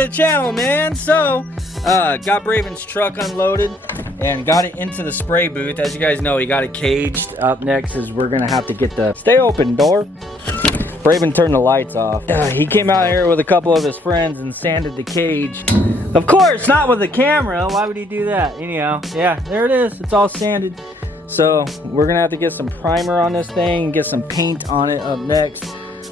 to the channel, man. So, got Braven's truck unloaded and got it into the spray booth. As you guys know, he got it caged. Up next is we're gonna have to get the stay open door. Braven turned the lights off. He came out here with a couple of his friends and sanded the cage. Of course, not with the camera. Why would he do that? Anyhow, yeah, there it is. It's all sanded. So we're gonna have to get some primer on this thing and get some paint on it up next.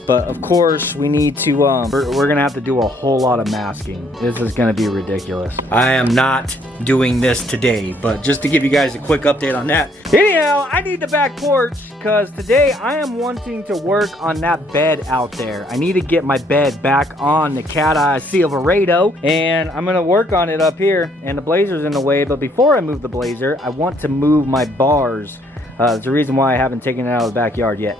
But of course, we need to, we're gonna have to do a whole lot of masking. This is gonna be ridiculous. I am not doing this today, but just to give you guys a quick update on that. Anyhow, I need the back porch because today I am wanting to work on that bed out there. I need to get my bed back on the Cat Eye Silverado, and I'm gonna work on it up here, and the blazer's in the way. But before I move the blazer, I want to move my bars. It's the reason why I haven't taken it out of the backyard yet.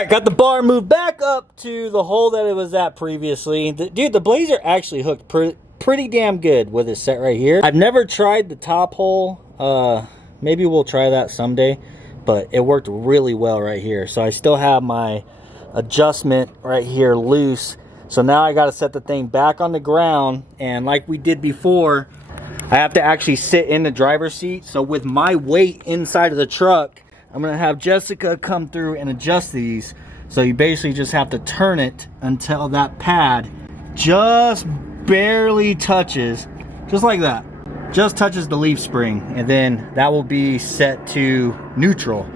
I got the bar moved back up to the hole that it was at previously. Dude, the blazer actually hooked pretty damn good with this set right here. I've never tried the top hole. Maybe we'll try that someday, but it worked really well right here. So I still have my adjustment right here loose. So now I got to set the thing back on the ground, and like we did before, I have to actually sit in the driver's seat. So with my weight inside of the truck, I'm gonna have Jessica come through and adjust these. So you basically just have to turn it until that pad just barely touches, just like that. Just touches the leaf spring, and then that will be set to neutral.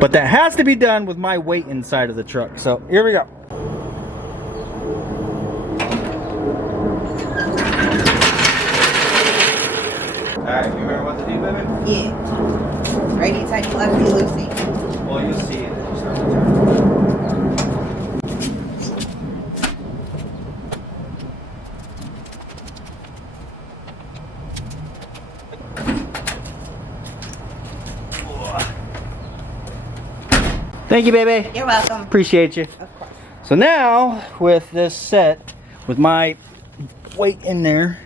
But that has to be done with my weight inside of the truck. So here we go. All right, you remember what to do, baby? Yeah. Ready, tight, fluffy, loosey. Well, you'll see it as you start to turn. Thank you, baby. You're welcome. Appreciate you. Of course. So now, with this set, with my weight in there,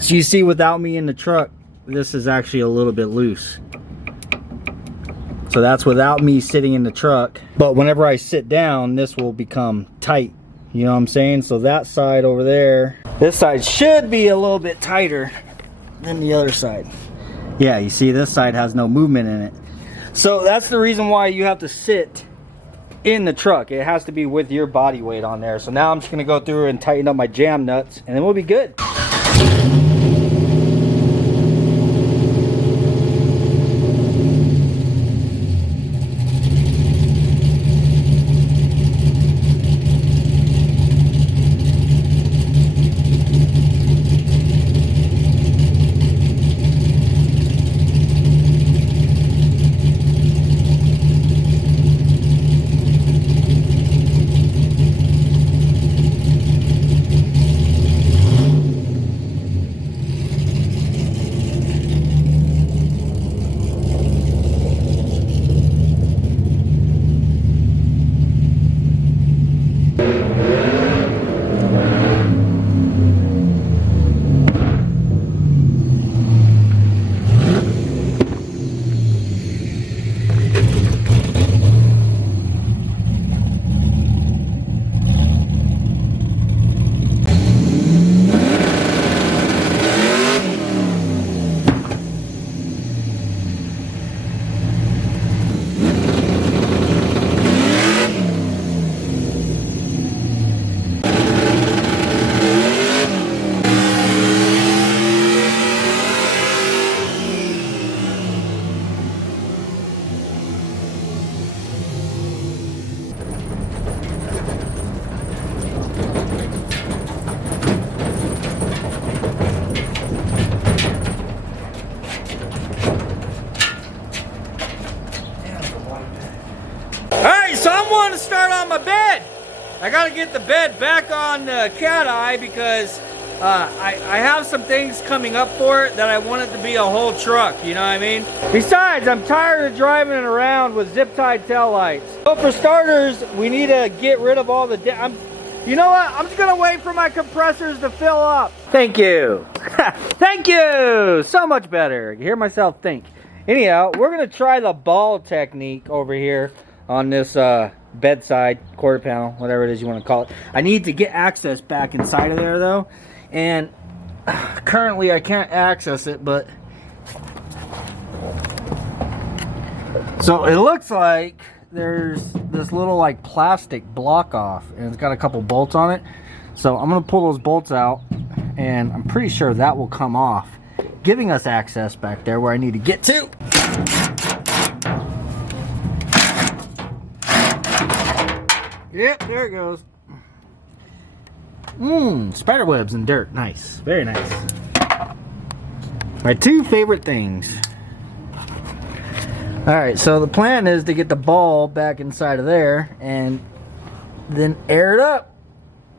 so you see without me in the truck, this is actually a little bit loose. So that's without me sitting in the truck. But whenever I sit down, this will become tight. You know what I'm saying? So that side over there, this side should be a little bit tighter than the other side. Yeah, you see this side has no movement in it. So that's the reason why you have to sit in the truck. It has to be with your body weight on there. So now I'm just gonna go through and tighten up my jam nuts, and then we'll be good. wanted to start on my bed. I gotta get the bed back on cat eye because I have some things coming up for it that I want it to be a whole truck, you know what I mean? Besides, I'm tired of driving it around with zip-tied tail lights. So for starters, we need to get rid of all the you know what? I'm just gonna wait for my compressors to fill up. Thank you. Thank you. So much better. You hear myself think. Anyhow, we're gonna try the ball technique over here on this bedside quarter panel, whatever it is you want to call it. I need to get access back inside of there though, and currently I can't access it, but so it looks like there's this little like plastic block off and it's got a couple bolts on it. So I'm gonna pull those bolts out and I'm pretty sure that will come off, giving us access back there where I need to get to. Yep, there it goes. Spider webs and dirt. Nice. Very nice. My two favorite things. Alright, so the plan is to get the ball back inside of there and then air it up.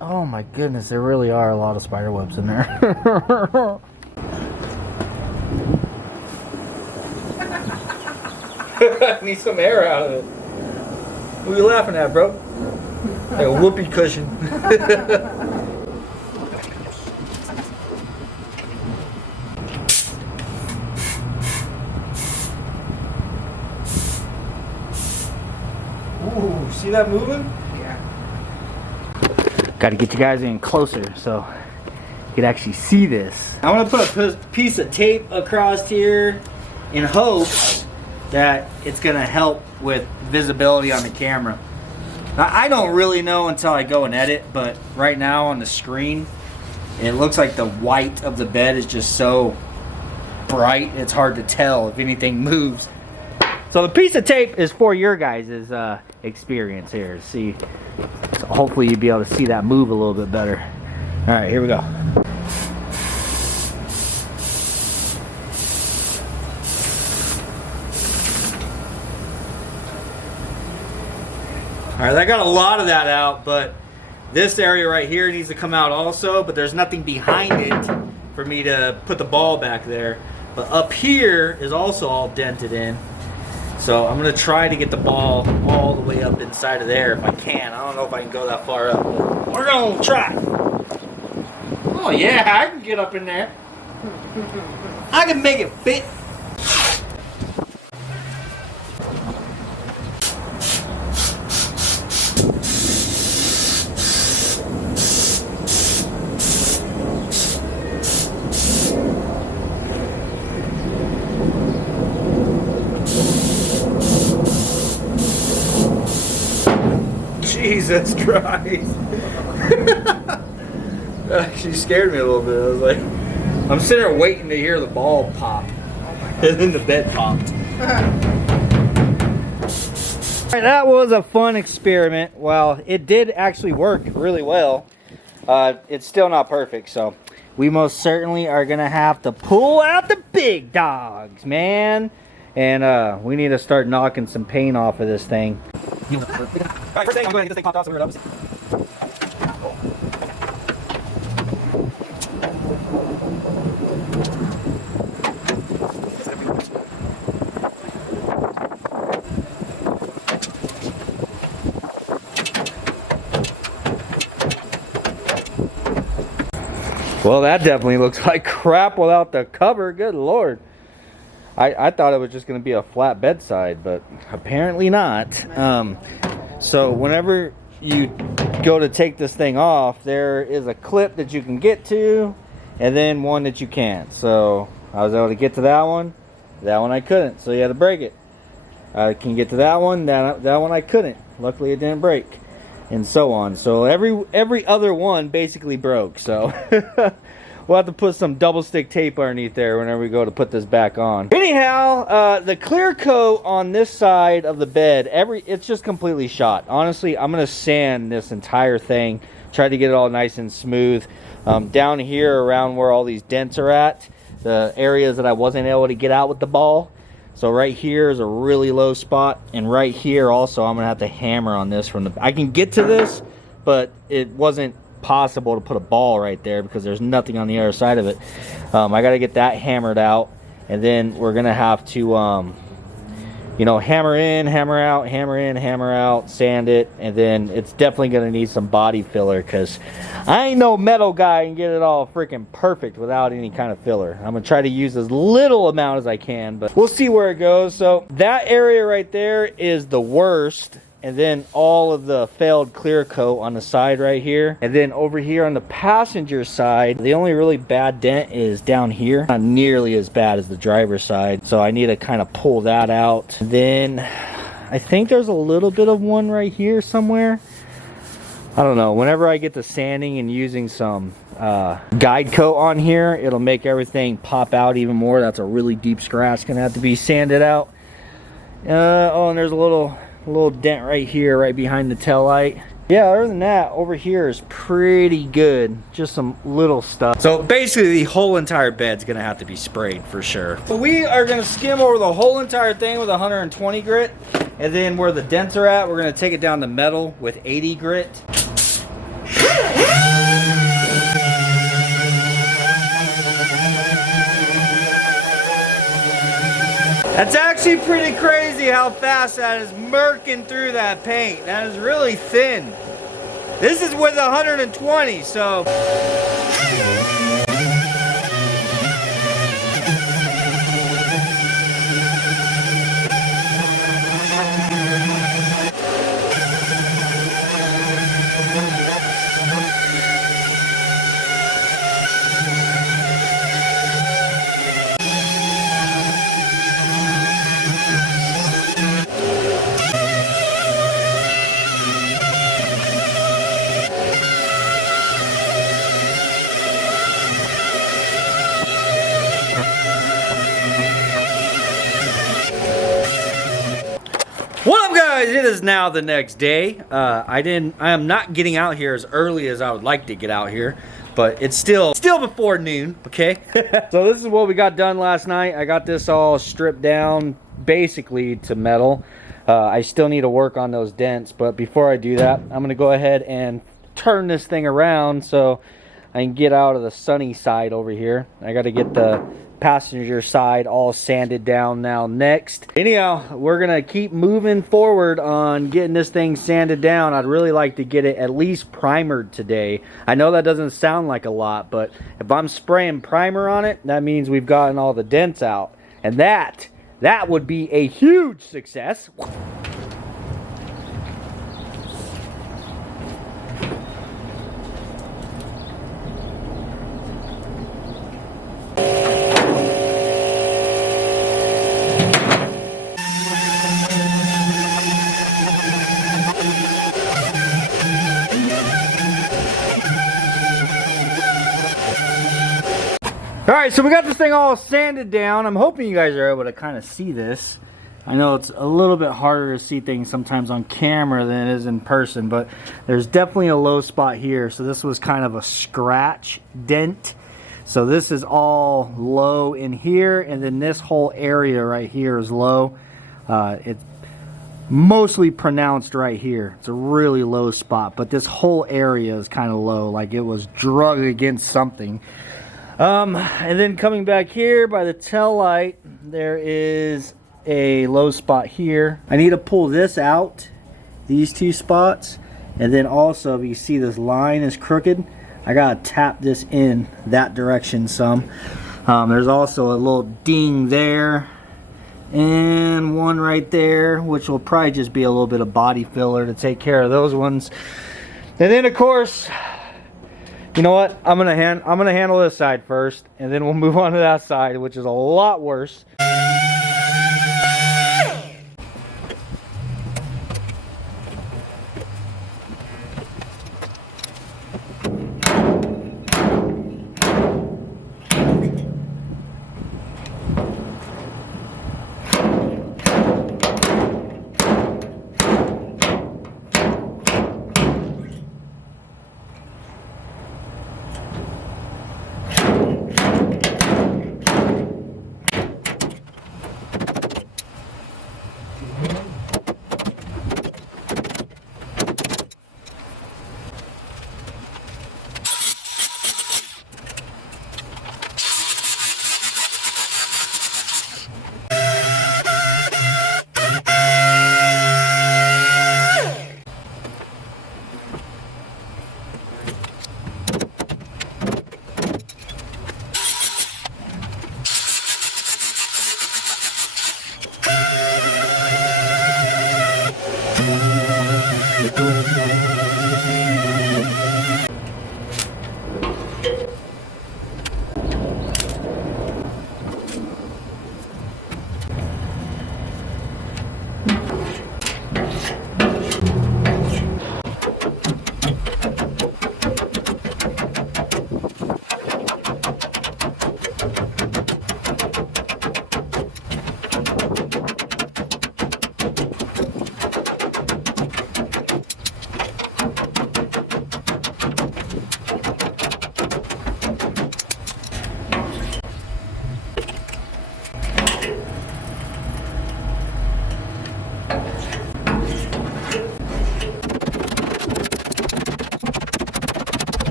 Oh my goodness, there really are a lot of spider webs in there. I need some air out of it. What are you laughing at, bro? Like a whoopee cushion. Ooh, see that moving? Yeah. Got to get you guys in closer so you can actually see this. I'm gonna put a piece of tape across here in hopes that it's gonna help with visibility on the camera. Now, I don't really know until I go and edit, but right now on the screen, it looks like the white of the bed is just so bright, it's hard to tell if anything moves. So the piece of tape is for your guys' experience here. See, so hopefully you'll be able to see that move a little bit better. All right, here we go. All right, I got a lot of that out, but this area right here needs to come out also, but there's nothing behind it for me to put the ball back there. But up here is also all dented in. So I'm gonna try to get the ball all the way up inside of there if I can. I don't know if I can go that far up, but we're gonna try. Oh yeah, I can get up in there. I can make it fit. Jesus Christ. That actually scared me a little bit. I was like, I'm sitting there waiting to hear the ball pop. And then the bed popped. Alright, that was a fun experiment. Well, it did actually work really well. It's still not perfect, so we most certainly are going to have to pull out the big dogs, man. And we need to start knocking some paint off of this thing. Alright, first thing, I'm going to get this thing popped off so we're done. Well, that definitely looks like crap without the cover. Good Lord. I thought it was just going to be a flat bedside, but apparently not. So whenever you go to take this thing off, there is a clip that you can get to, and then one that you can't. So I was able to get to that one I couldn't, so you had to break it. I can get to that one I couldn't. Luckily it didn't break, and so on. So every other one basically broke. So we'll have to put some double stick tape underneath there whenever we go to put this back on. Anyhow, the clear coat on this side of the bed, it's just completely shot. Honestly, I'm gonna sand this entire thing, try to get it all nice and smooth. Down here around where all these dents are at, the areas that I wasn't able to get out with the ball. So right here is a really low spot, and right here also I'm gonna have to hammer on this from the, I can get to this, but it wasn't possible to put a ball right there because there's nothing on the other side of it. I gotta get that hammered out, and then we're gonna have to you know, hammer in, hammer out, hammer in, hammer out, sand it, and then it's definitely gonna need some body filler because I ain't no metal guy and get it all freaking perfect without any kind of filler. I'm gonna try to use as little amount as I can, but we'll see where it goes. So that area right there is the worst, and then all of the failed clear coat on the side right here. And then over here on the passenger side, the only really bad dent is down here. Not nearly as bad as the driver's side. So I need to kind of pull that out. Then I think there's a little bit of one right here somewhere. I don't know. Whenever I get to sanding and using some guide coat on here, it'll make everything pop out even more. That's a really deep scratch. Gonna have to be sanded out. Oh, and there's a little dent right here, right behind the tail light. Yeah, other than that, over here is pretty good. Just some little stuff. So basically the whole entire bed's gonna have to be sprayed for sure. So we are gonna skim over the whole entire thing with 120 grit, and then where the dents are at, we're gonna take it down to metal with 80 grit. That's actually pretty crazy how fast that is murking through that paint. That is really thin. This is with 120, so. What up, guys? It is now the next day. I am not getting out here as early as I would like to get out here, but it's still before noon, okay? So this is what we got done last night. I got this all stripped down basically to metal. I still need to work on those dents, but before I do that, I'm gonna go ahead and turn this thing around so I can get out of the sunny side over here. I got to get the passenger side all sanded down now next. Anyhow, we're gonna keep moving forward on getting this thing sanded down. I'd really like to get it at least primered today. I know that doesn't sound like a lot, but if I'm spraying primer on it, that means we've gotten all the dents out, and that would be a huge success. Alright, so we got this thing all sanded down. I'm hoping you guys are able to kind of see this. I know it's a little bit harder to see things sometimes on camera than it is in person, but there's definitely a low spot here. So this was kind of a scratch dent. So this is all low in here, and then this whole area right here is low. It's mostly pronounced right here. It's a really low spot, but this whole area is kind of low, like it was drug against something. And then coming back here by the tail light, there is a low spot here. I need to pull this out, these two spots, and then also if you see this line is crooked, I gotta tap this in that direction some. There's also a little ding there and one right there, which will probably just be a little bit of body filler to take care of those ones. And then of course, you know what? I'm gonna handle this side first, and then we'll move on to that side, which is a lot worse.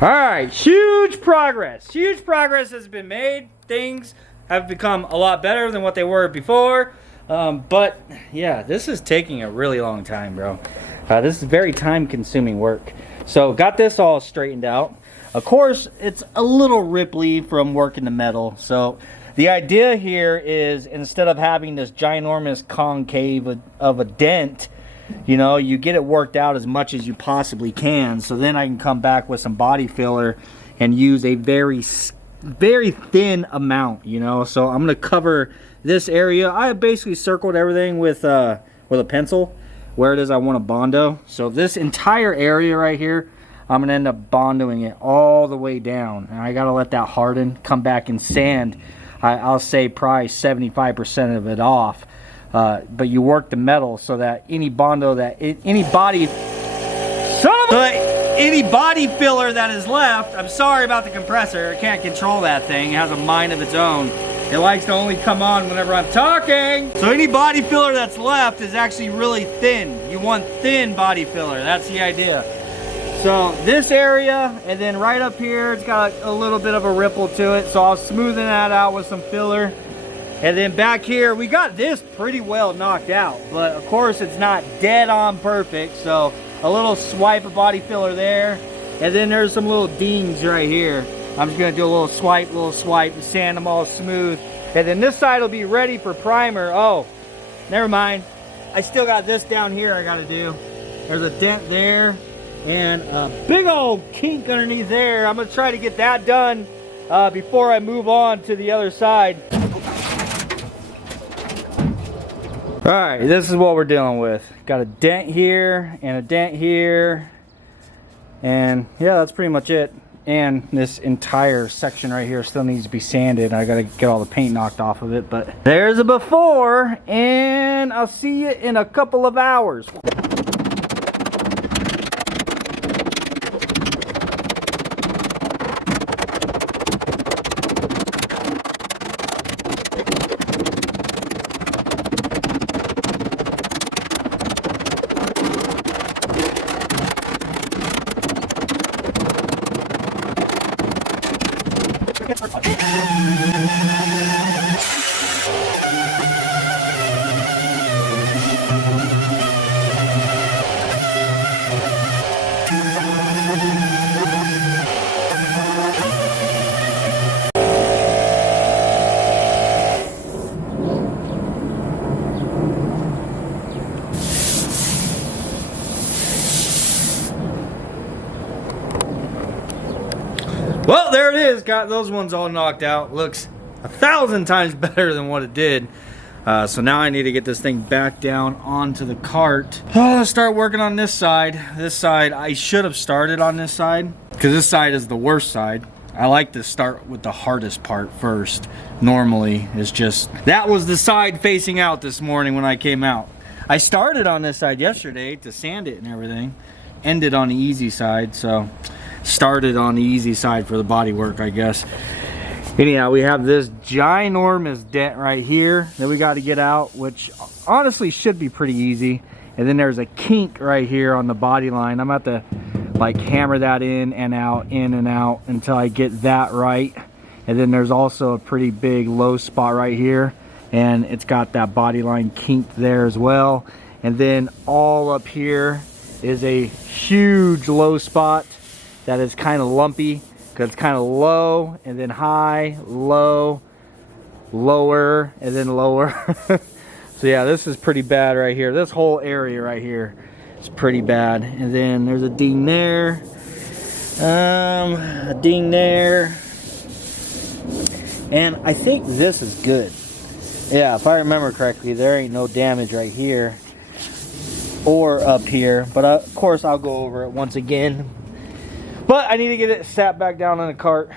All right, huge progress. Huge progress has been made. Things have become a lot better than what they were before. But yeah, this is taking a really long time, bro. This is very time-consuming work. So got this all straightened out. Of course, it's a little ripply from working the metal. So the idea here is, instead of having this ginormous concave of a dent, you know, you get it worked out as much as you possibly can. So then I can come back with some body filler and use a very thin amount, you know. So I'm gonna cover this area. I basically circled everything with a pencil where it is I want to Bondo. So this entire area right here, I'm gonna end up Bondoing it all the way down, and I gotta let that harden, come back and sand. I'll say probably 75% of it off. But you work the metal so that any Bondo that any body filler that is left, I'm sorry about the compressor, I can't control that thing, it has a mind of its own. It likes to only come on whenever I'm talking. So any body filler that's left is actually really thin. You want thin body filler, that's the idea. So this area, and then right up here, it's got a little bit of a ripple to it, so I'll smoothen that out with some filler. And then back here, we got this pretty well knocked out, but of course it's not dead on perfect. So a little swipe of body filler there. And then there's some little dings right here. I'm just gonna do a little swipe, and sand them all smooth. And then this side will be ready for primer. Oh, never mind. I still got this down here I gotta do. There's a dent there and a big old kink underneath there. I'm gonna try to get that done before I move on to the other side. Alright, this is what we're dealing with. Got a dent here and a dent here. And yeah, that's pretty much it. And this entire section right here still needs to be sanded. I gotta get all the paint knocked off of it. But there's a before, and I'll see you in a couple of hours. Well, there it is. Got those ones all knocked out. Looks 1,000 times better than what it did. So now I need to get this thing back down onto the cart. Start working on this side. This side, I should have started on this side because this side is the worst side. I like to start with the hardest part first. Normally, it's just, that was the side facing out this morning when I came out. I started on this side yesterday to sand it and everything. Ended on the easy side, so started on the easy side for the body work, I guess. Anyhow, we have this ginormous dent right here that we got to get out, which honestly should be pretty easy. And then there's a kink right here on the body line. I'm about to like hammer that in and out until I get that right. And then there's also a pretty big low spot right here, and it's got that body line kinked there as well. And then all up here is a huge low spot that is kind of lumpy. It's kind of low and then high, low, lower, and then lower. So yeah, this is pretty bad right here. This whole area right here is pretty bad. And then there's a ding there, a ding there, and I think this is good. Yeah, if I remember correctly, there ain't no damage right here or up here. But of course, I'll go over it once again. But I need to get it sat back down on the cart.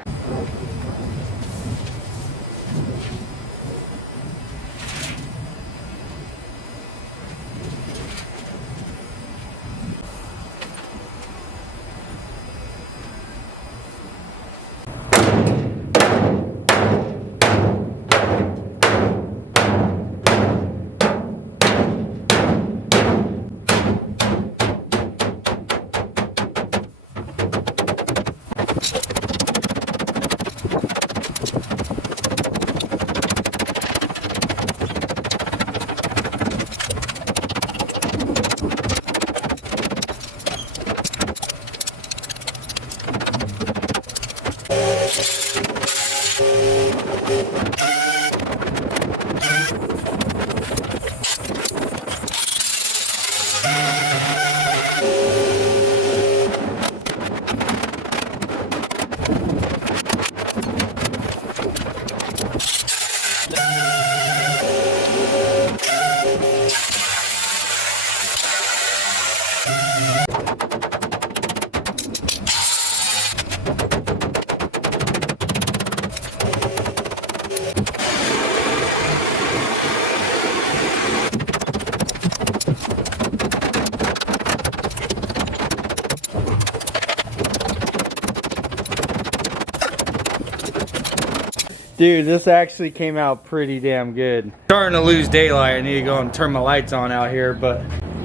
Dude, this actually came out pretty damn good. Starting to lose daylight. I need to go and turn my lights on out here. But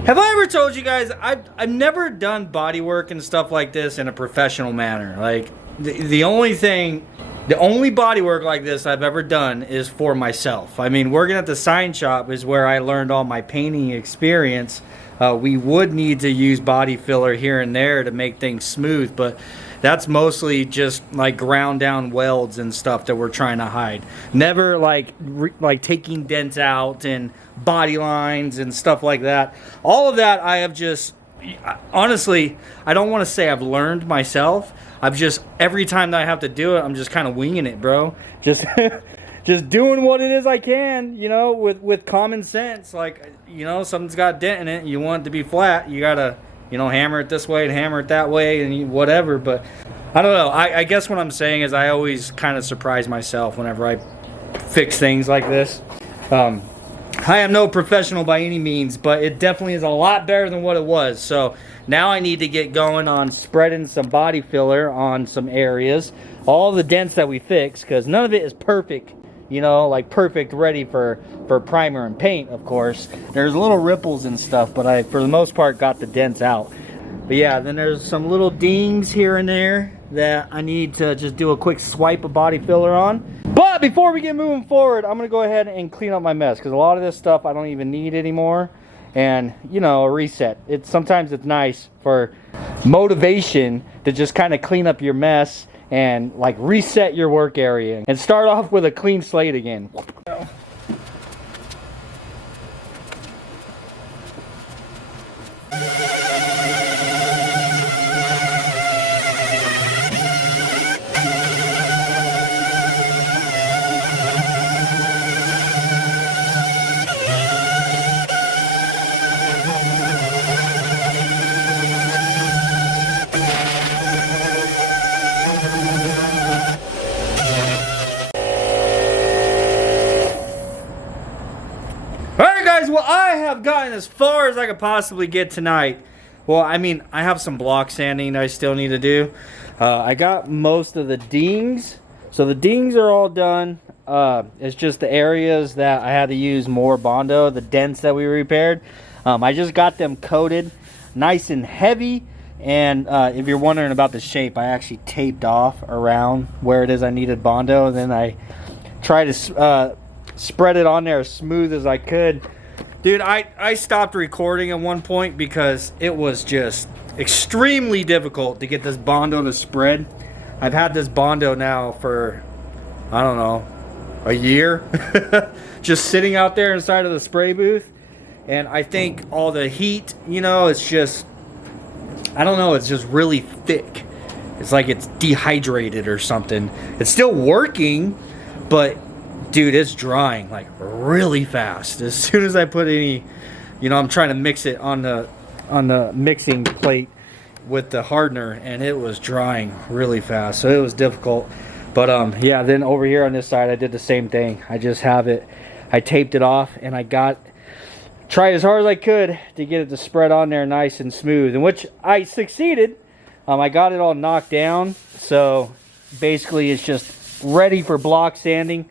have I ever told you guys I've never done body work and stuff like this in a professional manner? Like the only body work like this I've ever done is for myself. I mean, working at the sign shop is where I learned all my painting experience. We would need to use body filler here and there to make things smooth, but that's mostly just like ground down welds and stuff that we're trying to hide. Never like taking dents out and body lines and stuff like that. All of that I have just, honestly, I don't want to say I've learned myself. I've just, every time that I have to do it, I'm just kind of winging it, bro. Just just doing what it is I can, you know, with common sense. Like, you know, something's got a dent in it, you want it to be flat, you gotta, you know, hammer it this way and hammer it that way and whatever. But I don't know. I guess what I'm saying is I always kind of surprise myself whenever I fix things like this. I am no professional by any means, but it definitely is a lot better than what it was. So now I need to get going on spreading some body filler on some areas. All the dents that we fix, because none of it is perfect, you know, like perfect ready for primer and paint, of course. There's little ripples and stuff, but I, for the most part, got the dents out. But yeah, then there's some little dings here and there that I need to just do a quick swipe of body filler on. But before we get moving forward, I'm gonna go ahead and clean up my mess, because a lot of this stuff I don't even need anymore. And, you know, a reset. Sometimes it's nice for motivation to just kind of clean up your mess and like reset your work area and start off with a clean slate again. gotten as far as I could possibly get tonight. Well, I mean, I have some block sanding I still need to do. I got most of the dings. So the dings are all done. It's just the areas that I had to use more Bondo, the dents that we repaired. I just got them coated nice and heavy. And if you're wondering about the shape, I actually taped off around where it is I needed Bondo. And then I tried to spread it on there as smooth as I could. Dude, I stopped recording at one point because it was just extremely difficult to get this Bondo to spread. I've had this Bondo now for, I don't know, a year. Just sitting out there inside of the spray booth. And I think all the heat, you know, it's just, I don't know, it's just really thick. It's like it's dehydrated or something. It's still working, but dude, it's drying like really fast. As soon as I put any, you know, I'm trying to mix it on the mixing plate with the hardener, and it was drying really fast, so it was difficult. But yeah, then over here on this side I did the same thing. I just have it, I taped it off, and I tried as hard as I could to get it to spread on there nice and smooth, in which I succeeded. I got it all knocked down, so basically it's just ready for block sanding.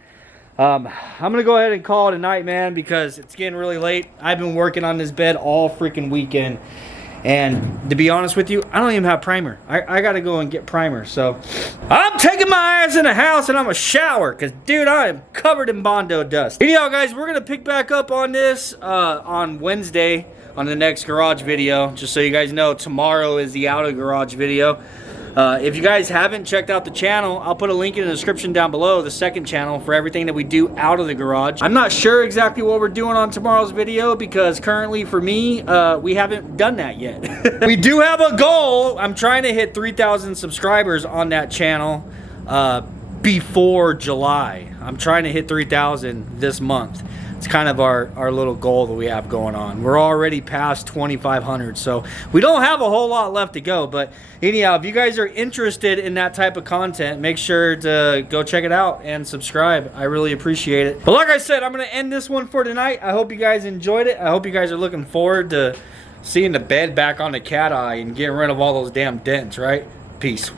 I'm gonna go ahead and call it a night, man, because it's getting really late. I've been working on this bed all freaking weekend, and to be honest with you, I don't even have primer. I gotta go and get primer. So I'm taking my ass in the house and I'm gonna shower, because dude, I am covered in Bondo dust. Anyhow, guys, we're gonna pick back up on this on Wednesday on the next garage video. Just so you guys know, tomorrow is the out of garage video. If you guys haven't checked out the channel, I'll put a link in the description down below, the second channel, for everything that we do out of the garage. I'm not sure exactly what we're doing on tomorrow's video, because currently for me, we haven't done that yet. We do have a goal. I'm trying to hit 3,000 subscribers on that channel before July. I'm trying to hit 3,000 this month. It's kind of our little goal that we have going on. We're already past 2,500, so we don't have a whole lot left to go. But anyhow, if you guys are interested in that type of content, make sure to go check it out and subscribe. I really appreciate it. But like I said, I'm going to end this one for tonight. I hope you guys enjoyed it. I hope you guys are looking forward to seeing the bed back on the cat eye and getting rid of all those damn dents, right? Peace.